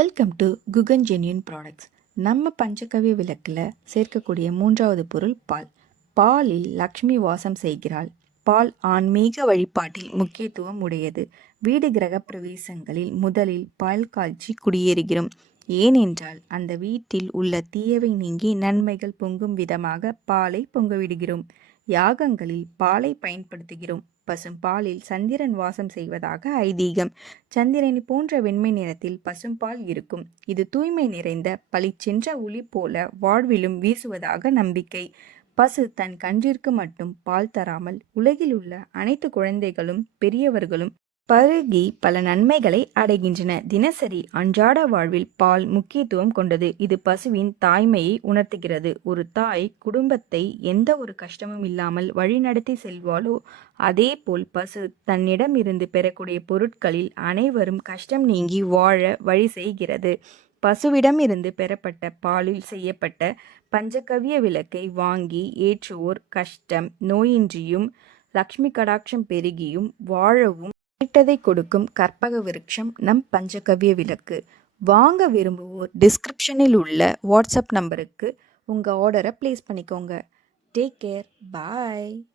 Welcome to Guhan genuine products. நம்ம பஞ்சகவ்ய விளக்கில் சேர்க்கக்கூடிய மூன்றாவது பொருள் பால். பாலில் லக்ஷ்மி வாசம் செய்கிறாள். பால் ஆன்மீக வழிபாட்டில் முக்கியத்துவம் உடையது. வீடு கிரக பிரவேசங்களில் முதலில் பால் காய்ச்சி குடியேறுகிறோம். ஏனென்றால் அந்த வீட்டில் உள்ள தீயவை நீங்கி நன்மைகள் பொங்கும் விதமாக பாலை பொங்கவிடுகிறோம். யாகங்களில் பாலை பயன்படுத்துகிறோம். பசும் பாலில் சந்திரன் வாசம் செய்வதாக ஐதீகம். சந்திரனை போன்ற வெண்மை நிறத்தில் பசும்பால் இருக்கும். இது தூய்மை நிறைந்த பளிச்சென்ற ஒளி போல வாழ்விலும் வீசுவதாக நம்பிக்கை. பசு தன் கன்றிற்கு மட்டும் பால் தராமல் உலகில் உள்ள அனைத்து குழந்தைகளும் பெரியவர்களும் பருகி பல நன்மைகளை அடைகின்றன. தினசரி அன்றாட வாழ்வில் பால் முக்கியத்துவம் கொண்டது. இது பசுவின் தாய்மையை உணர்த்துகிறது. ஒரு தாய் குடும்பத்தை எந்த ஒரு கஷ்டமும் இல்லாமல் வழிநடத்தி செல்வாளோ அதே போல் பசு தன்னிடம் இருந்து பெறக்கூடிய பொருட்களில் அனைவரும் கஷ்டம் நீங்கி வாழ வழி செய்கிறது. பசுவிடம் இருந்து பெறப்பட்ட பாலில் செய்யப்பட்ட பஞ்சகவ்ய விளக்கை வாங்கி ஏற்றுவோர் கஷ்டம் நோயின்றியும் லக்ஷ்மி கடாட்சம் பெருகியும் வாழவும் கேட்டதை கொடுக்கும் கற்பக விருட்சம் நம் பஞ்சகவ்ய விளக்கு. வாங்க விரும்புவோர் டிஸ்கிரிப்ஷனில் உள்ள வாட்ஸ்அப் நம்பருக்கு உங்கள் ஆர்டரை ப்ளேஸ் பண்ணிக்கோங்க. Take care. பாய்.